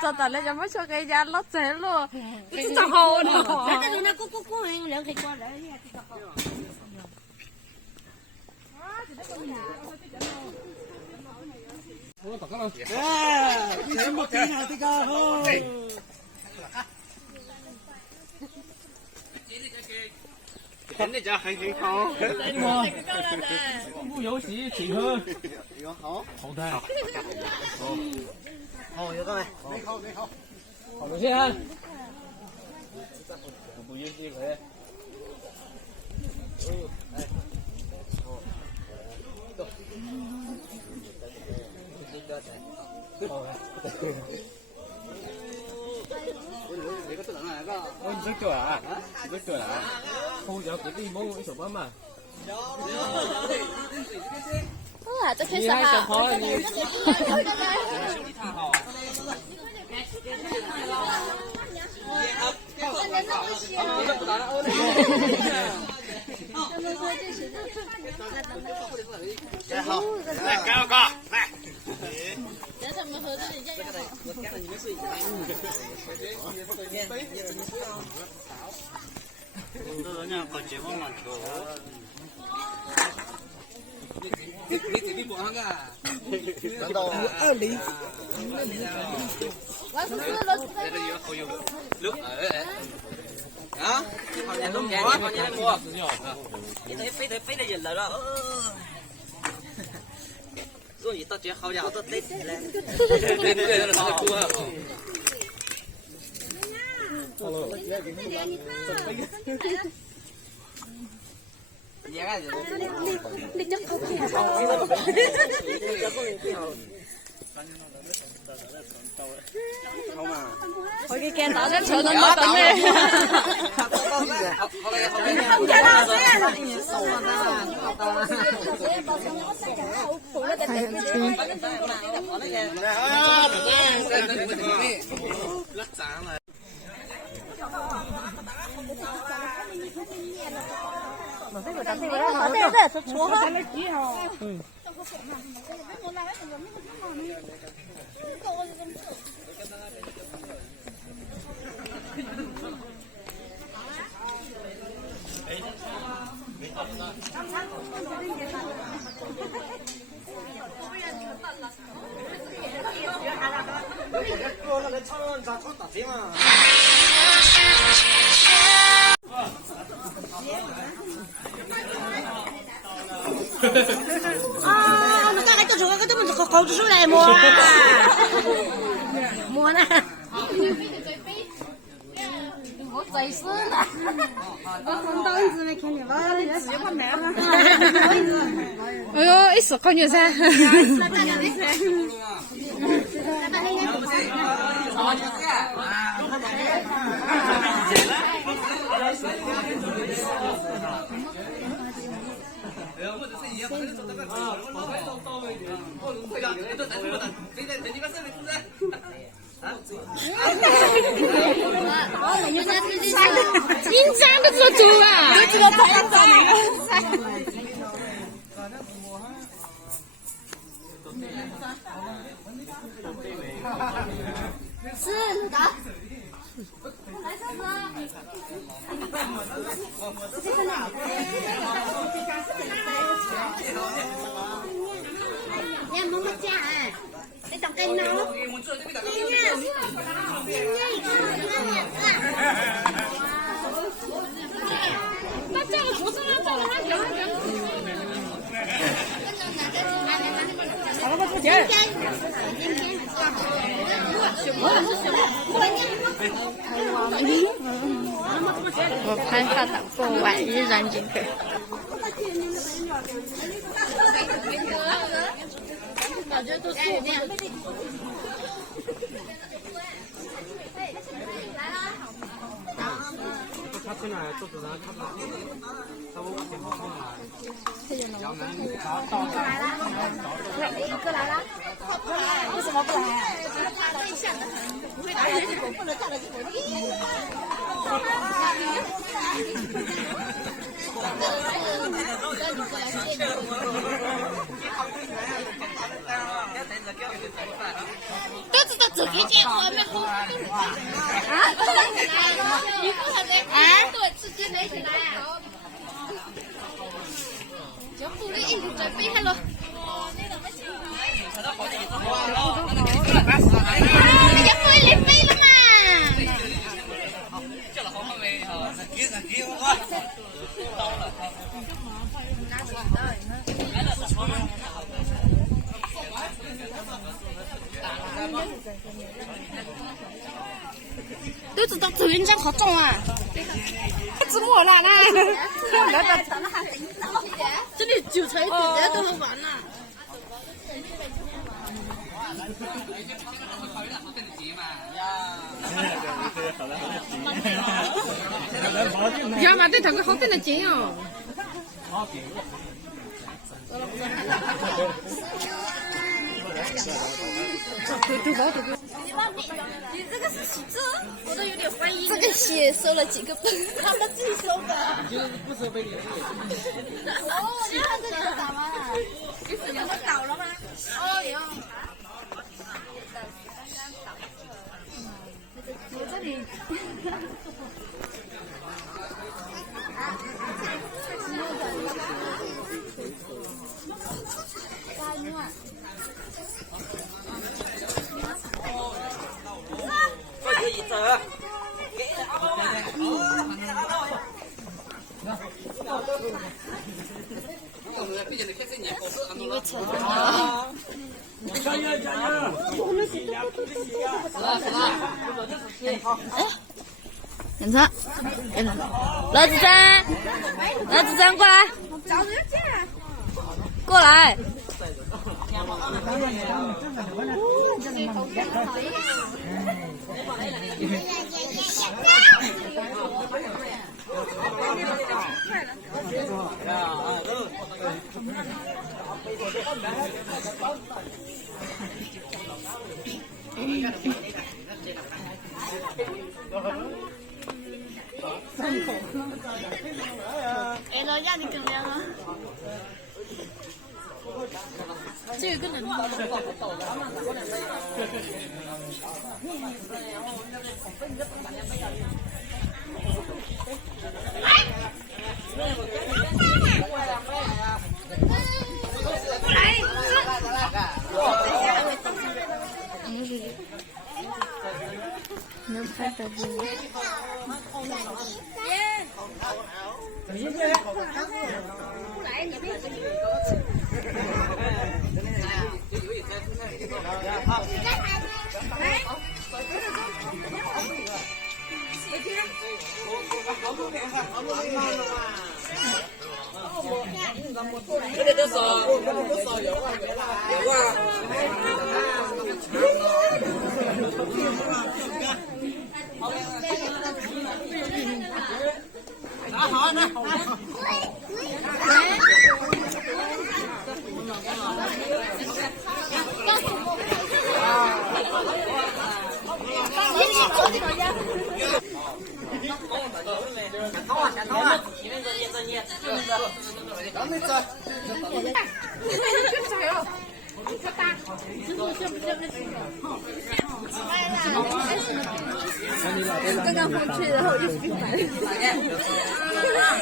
找到了，要么说给人家老走了，不知道好了。那这种那过人两可以过来，也知道好。我大家了，哎，你什么点啊？这个哦。真的叫很好。公布游戏，请喝。有好。好的。哦，有个没？没好，没好。好多钱？公布游戏可以。哎。哦。走。我唔識做啊！唔識做啊！好有幾啲冇做乜嘛？哇，这开始哈！来好，来给我搞，来。这怎么喝的？人家我点了你们水。这人家搞节目嘛，球。你这里不好个？难道520？我是老师。这里有好友62。啊？好年都摸，好年摸。你这飞得人来了。终于到节好了，都累死了。对，好哭啊！你真好看。好嘛？我给见到这车都没等嘞。啊，那刚才做个这么好出来摸啊，摸呢。我醉死了！我从档子没看见，我也是他卖了。哎呦，一时烤牛噻！紧张的做主啊！就知道他要找那个。是的。来上车。你摸摸家哎，你等跟呢？那这个厨师呢？这个还行。好了，不钱。我拍下的过万日燃进去。感觉都是这样。他进来做主人，他我挺好看嘛。要难来，一个来了。为什么不来？他对象的很，不会来。我不能站在这里。对知道这个节目外面好多人啊！你不晓得对，直接拿起来。就不能一路准备下了。人家不会飞了嘛？叫了好好没哈，给我。都知道走人家好重啊！怎么了呢？这里韭菜地带都能玩呢。呀嘛，对他个好等的劲哦。你这个是喜字，我都有点怀疑。这个戏收了几个本？他们自己收的。就是不收费的。哦，你看这里是咋玩啊？就是两个倒了吗？哦哟。我这里。可以走。加油加油！检查，罗子珍，罗子珍过来，过来。哎，老家你跟来吗？这有个人吗？能拍的不？这里多少？有啊。刚刚回去，然后就去买了，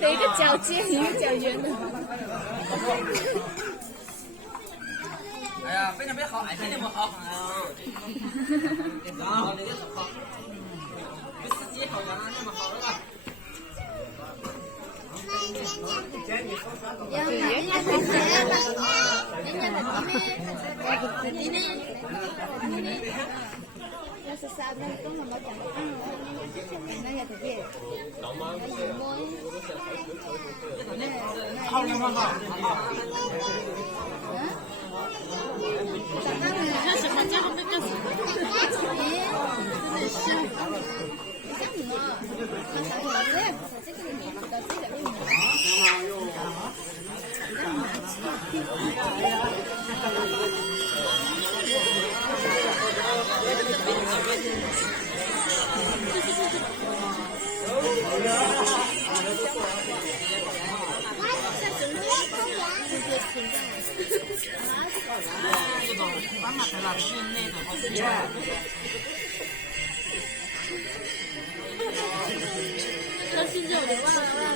有一个脚尖，一个脚圆的。哎呀，非常好，哎，非常好。好，你的手好。比司机好玩啊，那么好了吧？好了吗？好。这什么叫那个什么？真的是。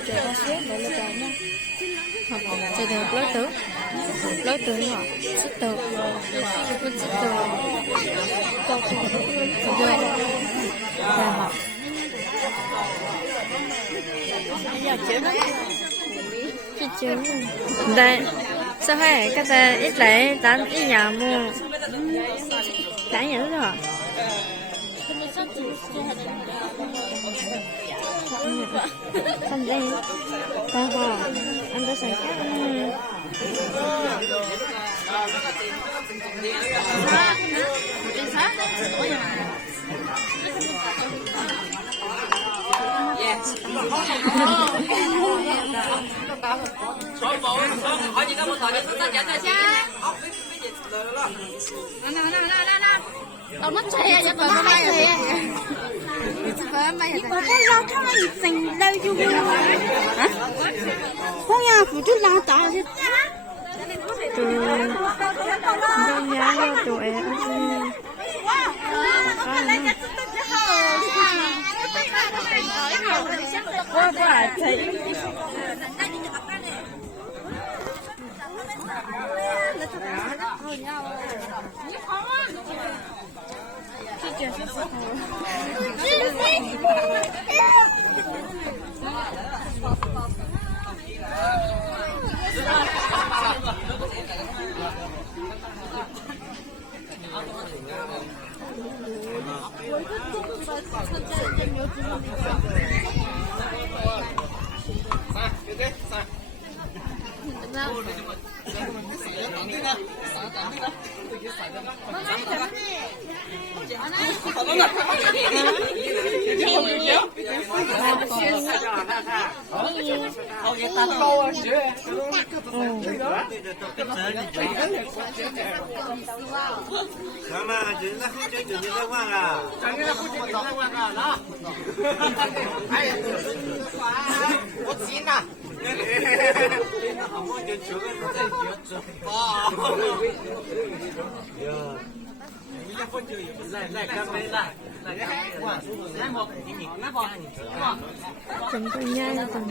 Trời ơi, xếp lại là trời nha. Trời ơi, lối tử nhỏ, xếp tử, con xếp tử, con rồi, và học. Chị chứ. Đây, sao hay cái ta ít lại tám ít nhà mua, tám nhà nữa hả? Anh đây, ta vào, anh đã sản xuất. hỏi gì đó một thời gian sắp dẫn ra cha. Tao mất xe, tao mất xe.你把这拉他们一整来就给我。啊？红呀，不就拉倒去。Đâu nhá đâu tụi em. Quá bà thấy. Làm mà chuyện nó không chơi chuyện như thế quan à? Chẳng như là không chơi chuyện như thế quan à, đó. Ai à? Có chín à? Không có chuyện chuyện nó chơi chuyện. Chúng tôi nhai là tầm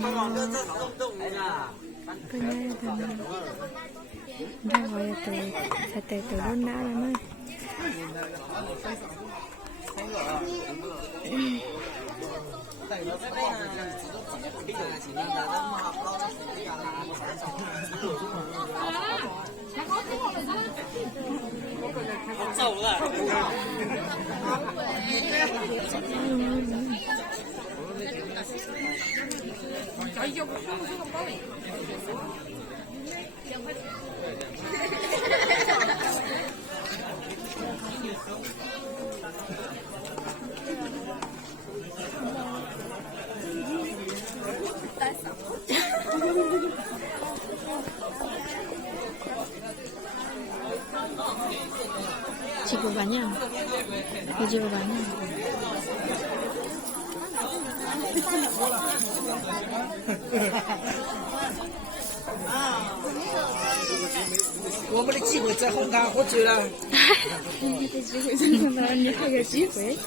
tôi nhai là tầm ra ngoài từ luôn đã lắm ơi. Sầu rồi. Chị có bán nhá? Chị có bán nhá? 我们的机会在红港，我觉得。你的机会在红港，你还有机会。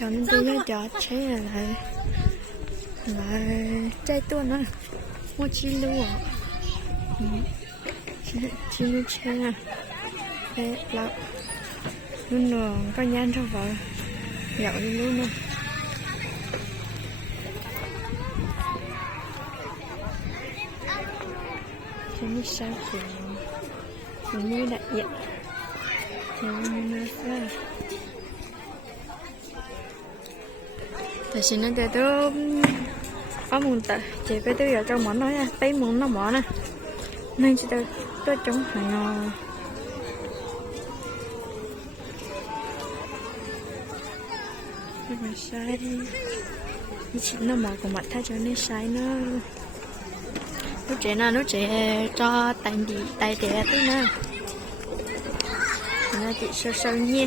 Chọn tôi với chó chế lại trái tuôn nữa, mua chi lúa, chi lúa chế à, thế là luôn nữa có nhang cho vợ, dạo đi luôn nữa. Ini sapu, ini dah ya, ini apa? Tại sao nó để tôi có muốn tự chị phải tôi vào trong món nói nha, thấy muốn nó bỏ nè, nên chị tôi chống hàng nó. Mà sai đi, chị nó bỏ của mặt thay cho nên sai nó. Nó trẻ cho tay trẻ tí nữa nó chị sơ nha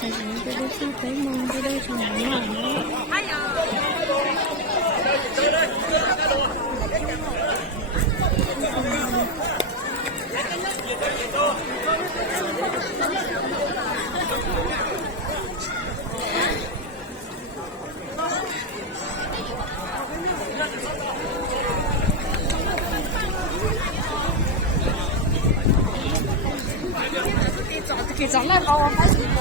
cái đây sang tới mông cái đây sang món nào nữa 给咱们帮我拍。